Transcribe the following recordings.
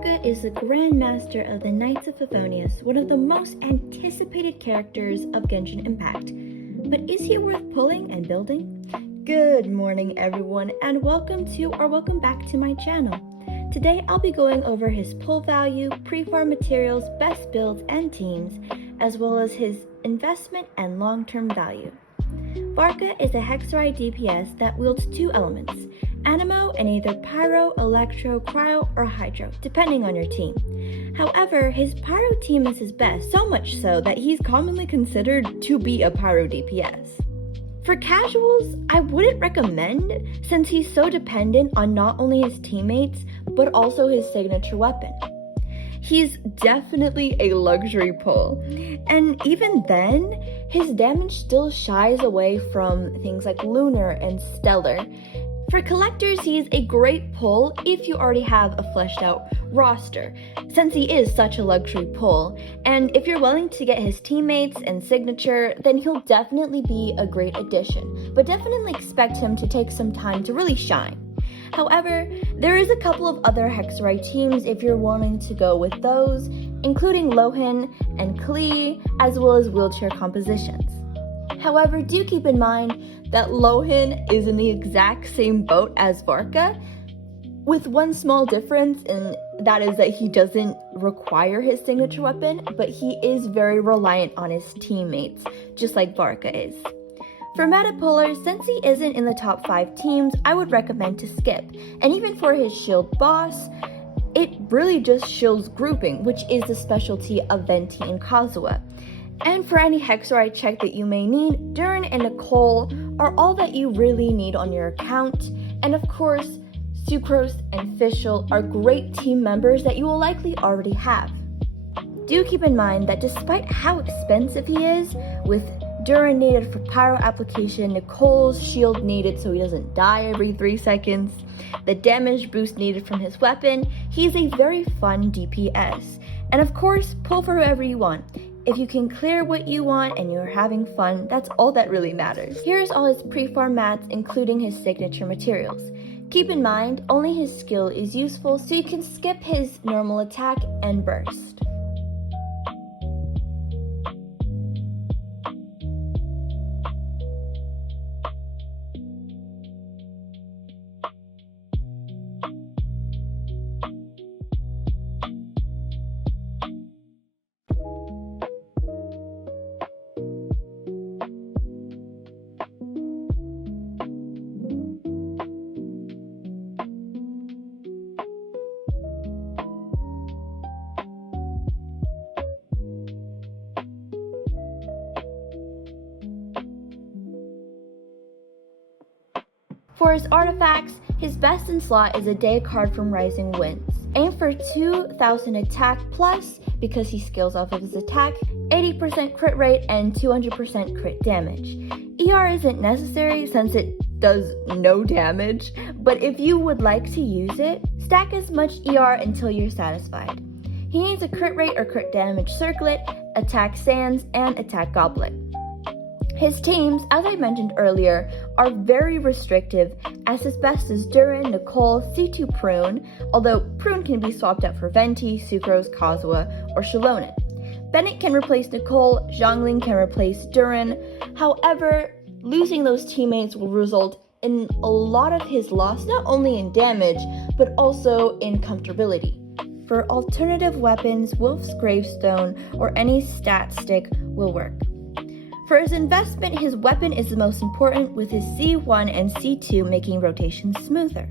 Varka is the Grand Master of the Knights of Favonius, one of the most anticipated characters of Genshin Impact. But is he worth pulling and building? Good morning everyone, and welcome back to my channel. Today I'll be going over his pull value, pre-farm materials, best builds and teams, as well as his investment and long-term value. Varka is a Hexerite DPS that wields two elements, Anemo and either Pyro, Electro, Cryo, or Hydro, depending on your team. However, his Pyro team is his best, so much so that he's commonly considered to be a Pyro DPS. For casuals, I wouldn't recommend, since he's so dependent on not only his teammates, but also his signature weapon. He's definitely a luxury pull, and even then, his damage still shies away from things like Lunar and Stellar. For collectors, he's a great pull if you already have a fleshed out roster, since he is such a luxury pull, and if you're willing to get his teammates and signature, then he'll definitely be a great addition, but definitely expect him to take some time to really shine. However, there is a couple of other Hexerite teams if you're wanting to go with those, including Lohin and Klee, as well as wheelchair compositions. However, do keep in mind that Lohin is in the exact same boat as Varka, with one small difference, and that is that he doesn't require his signature weapon, but he is very reliant on his teammates, just like Varka is. For meta pullers, since he isn't in the top 5 teams, I would recommend to skip, and even for his shield boss, it really just shields grouping, which is the specialty of Venti and Kazuha. And for any Hexerite check that you may need, Durin and Nicole are all that you really need on your account, and of course, Sucrose and Fischl are great team members that you will likely already have. Do keep in mind that despite how expensive he is, with Durin needed for pyro application, Nicole's shield needed so he doesn't die every 3 seconds, the damage boost needed from his weapon, he's a very fun DPS. And of course, pull for whoever you want. If you can clear what you want and you're having fun, that's all that really matters. Here's all his pre-farm mats, including his signature materials. Keep in mind, only his skill is useful, so you can skip his normal attack and burst. For his artifacts, his best in slot is a day card from Rising Winds. Aim for 2000 attack plus, because he scales off of his attack, 80% crit rate, and 200% crit damage. ER isn't necessary since it does no damage, but if you would like to use it, stack as much ER until you're satisfied. He needs a crit rate or crit damage circlet, attack sands, and attack goblet. His teams, as I mentioned earlier, are very restrictive, as his best is Durin, Nicole, C2 Prune, although Prune can be swapped out for Venti, Sucrose, Kazuha, or Shilonen. Bennett can replace Nicole, Zhongling can replace Durin. However, losing those teammates will result in a lot of his loss, not only in damage, but also in comfortability. For alternative weapons, Wolf's Gravestone or any stat stick will work. For his investment, his weapon is the most important, with his C1 and C2 making rotation smoother,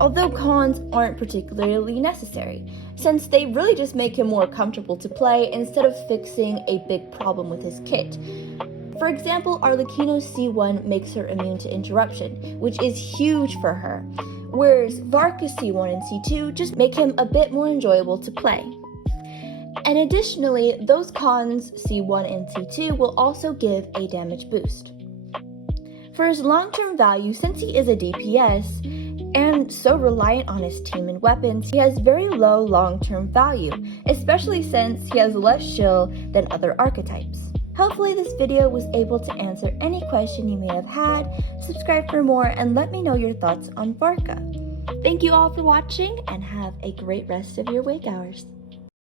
although cons aren't particularly necessary, since they really just make him more comfortable to play instead of fixing a big problem with his kit. For example, Arlecchino's C1 makes her immune to interruption, which is huge for her, whereas Varka's C1 and C2 just make him a bit more enjoyable to play. And additionally, those cons, C1 and C2, will also give a damage boost. For his long-term value, since he is a DPS, and so reliant on his team and weapons, he has very low long-term value, especially since he has less shield than other archetypes. Hopefully this video was able to answer any question you may have had. Subscribe for more and let me know your thoughts on Varka. Thank you all for watching and have a great rest of your wake hours.